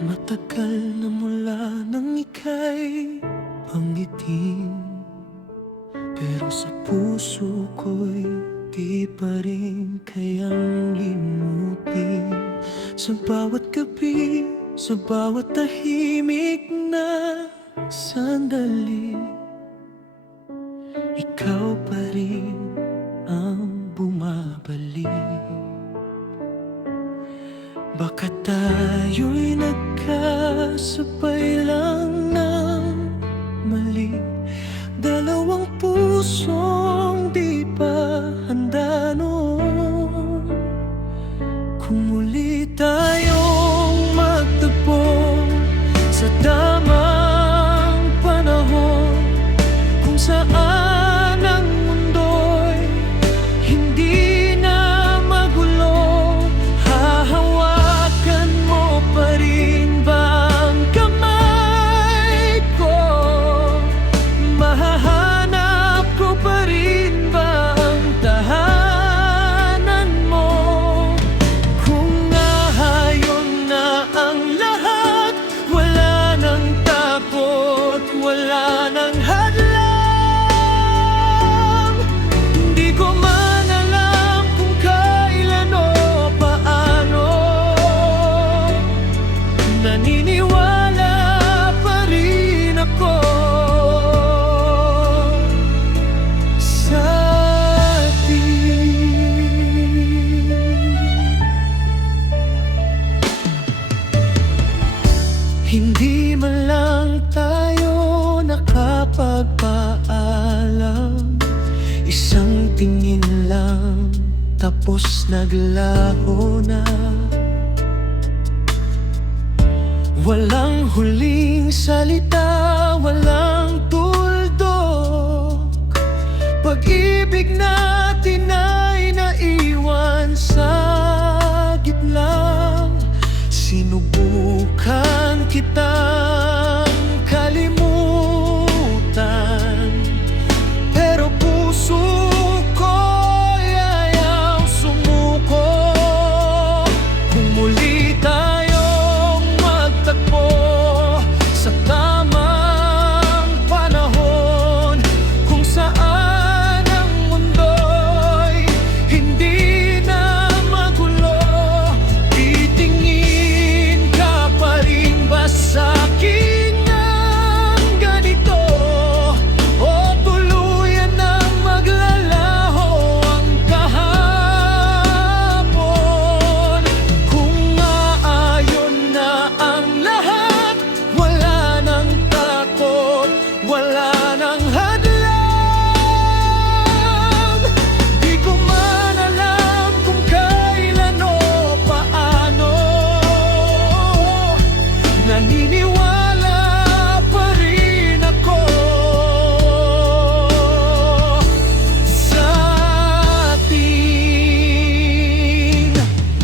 Matagal na mula nang ika'y pangitim, pero sa puso ko'y di pa rin kayang limutin. Sa bawat gabi, sa bawat tahimik na sandali, ikaw pa rin ang bumabalik. Baka tayo'y nagkasabay lang ng mali, dalawang pusong di pa handa noon. Kung muli tayong magtagpo sa tamang panahon, kung saan ang mundo'y hindi na magulo, hahawakan mo pa rin ba ang kamay ko? Mahahanap ko pa rin ba ang tahanan mo? Kung nahayon na ang lahat, wala nang takot, wala nang hadlang. Di ko man alam kung kailan o paano, naniniwala pa rin ako sa atin. Hindi man lang tayo nakapagpaalam, isang tingin lang tapos naglaho na. Walang huling salita, walang tuldok. Pag-ibig natin ay naiwan sa gitlang. Sinubukan kitang kalimutan, pero puso ko'y ayaw sumuko. Kung muli tayong magtagpo sa tamang panahon, kung saan ang mundo'y hindi na magulo, titingin ka pa rin ba sa'kin ng ganito? O tuluyan nang maglalaho ang kahapon? Kung maayon na ang lahat, wala nang takot, wala nang hadlang. Di ko man alam kung kailan o paano, naniniwala pa rin ako sa atin.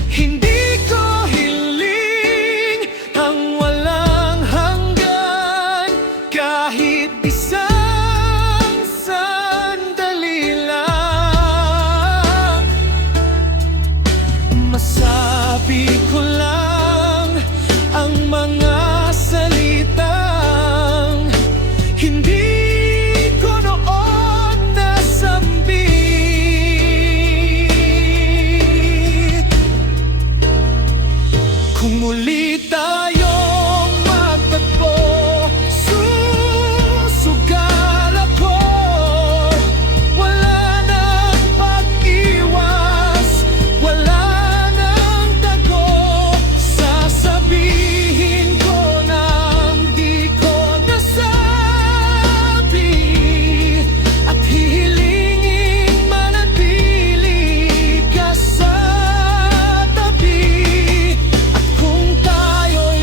Hindi ko hiling ang walang hanggan, kahit isang sandali lang. Masabi ko lang ang mga salitang hindi ko noon nasambit. Kung muli tayong magtagpo, susugal ako. Wala nang pag-iwas, wala nang tago. Sasabihin ko nang di ko nasabi, at hihilingin manatili ka sa tabi. At kung tayo'y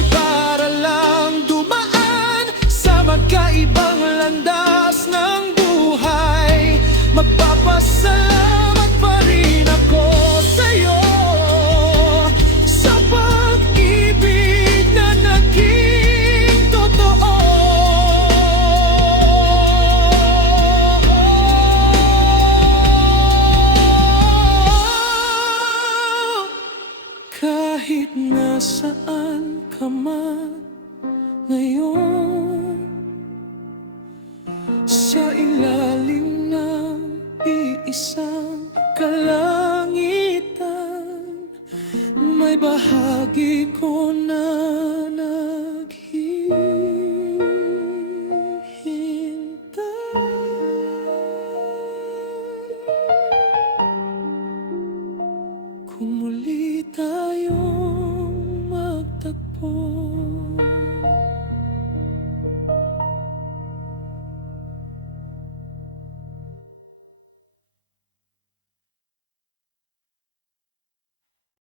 Kahit nasaan ka man ngayon, sa ilalim ng iisang kalangitan, may bahagi ko na